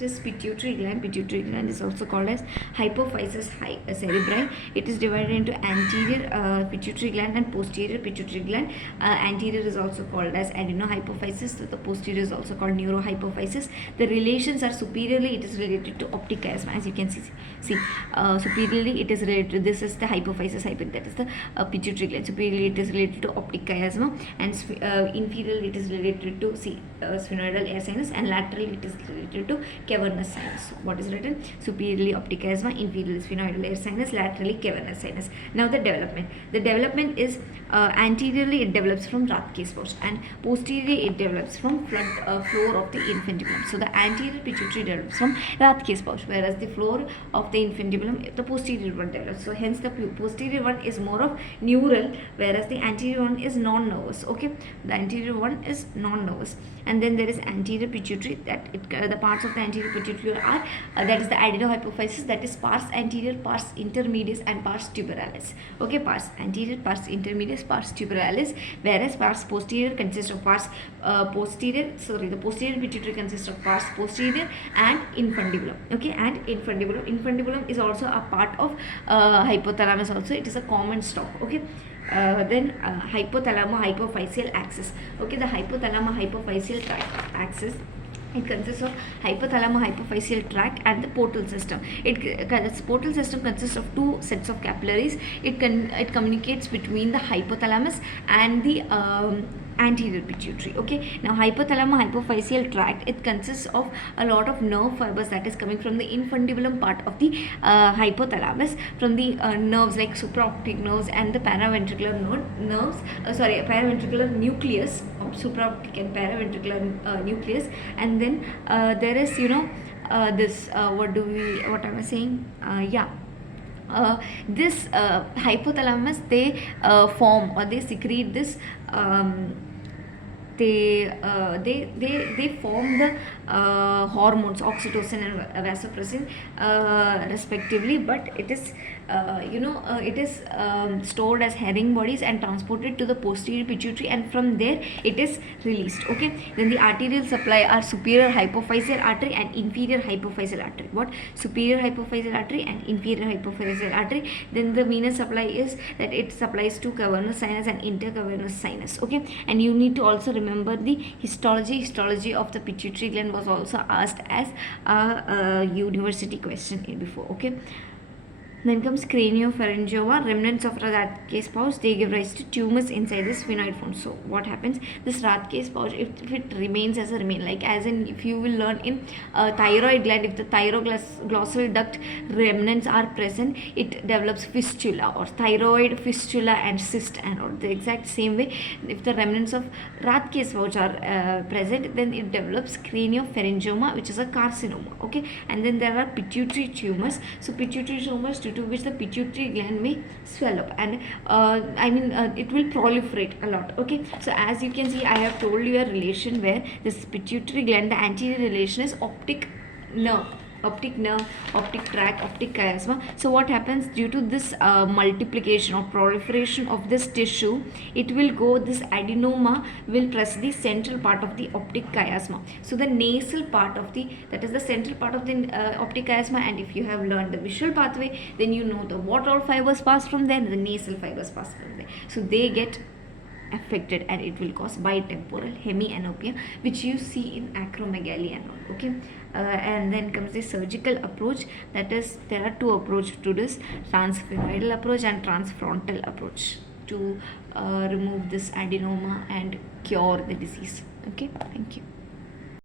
Next is pituitary gland. Pituitary gland is also called as hypophysis cerebri. It is divided into anterior pituitary gland and posterior pituitary gland. Anterior is also called as adenohypophysis. So the posterior is also called neurohypophysis. The relations are superiorly it is related to optic chiasma, as you can see. Superiorly it is related to, this is the hypophysis that is the pituitary gland. Superiorly it is related to optic chiasma, and inferiorly it is related to sphenoidal air sinus, and laterally it is related to cavernous sinus. So what is written? Superiorly optic chiasma, inferiorly sphenoidal air sinus, laterally cavernous sinus. Now the development is anteriorly it develops from Rathke's pouch, and posteriorly it develops from floor of the infundibulum. So the anterior pituitary develops from Rathke's pouch, whereas the floor of the infundibulum, the posterior one develops. So hence the posterior one is more of neural, whereas the anterior one is non-nervous. Okay, the anterior one is non-nervous. And then there is anterior pituitary, that the parts of the anterior pituitary are that is the adenohypophysis, that is pars anterior, pars intermedius, and pars tuberalis. Okay, pars anterior, pars intermedius, pars tuberalis, whereas pars posterior consists of the posterior pituitary consists of pars posterior and infundibulum. Okay, and infundibulum is also a part of hypothalamus also. It is a common stalk. Okay. Then hypothalamo-hypophyseal axis. Okay, the hypothalamo-hypophyseal axis, it consists of hypothalamo-hypophyseal tract and the portal system. Its portal system consists of two sets of capillaries. It communicates between the hypothalamus and the anterior pituitary. Okay, now hypothalamo-hypophyseal tract, it consists of a lot of nerve fibers that is coming from the infundibulum part of the hypothalamus, from the nerves like supraoptic nerves and the paraventricular paraventricular nucleus, supraoptic and paraventricular nucleus. And then there is what am I saying? This hypothalamus, they form or they secrete this they form the hormones oxytocin and vasopressin respectively, but it is stored as Herring bodies and transported to the posterior pituitary, and from there it is released. Okay, then the arterial supply are superior hypophyseal artery and inferior hypophyseal artery. What? Superior hypophyseal artery and inferior hypophyseal artery. Then the venous supply is that it supplies to cavernous sinus and intercavernous sinus. Okay, and you need to also remember the histology of the pituitary gland was also asked as a university question before. Okay, then comes craniopharyngioma. Remnants of Rathke's pouch, they give rise to tumors inside the sphenoid form. So what happens? This Rathke's pouch, if it remains as if you will learn in thyroid gland, if the thyroglossal duct remnants are present, it develops fistula or thyroid fistula and cyst, and or the exact same way if the remnants of Rathke's pouch are present, then it develops craniopharyngioma, which is a carcinoma. Okay, and then there are pituitary tumors. So pituitary tumors, due to which the pituitary gland may swell up, and it will proliferate a lot. Okay, so as you can see, I have told you a relation where this pituitary gland, the anterior relation is optic tract, optic chiasma. So what happens due to this multiplication or proliferation of this tissue, it will go, this adenoma will press the central part of the optic chiasma. So the nasal part of that is the central part of the optic chiasma, and if you have learned the visual pathway, then you know what all fibers pass from there, the nasal fibers pass from there. So they get affected, and it will cause bitemporal hemianopia, which you see in acromegaly and all. Okay, and then comes the surgical approach. That is, there are two approaches to this: transsphenoidal approach and transfrontal approach, to remove this adenoma and cure the disease. Okay, thank you.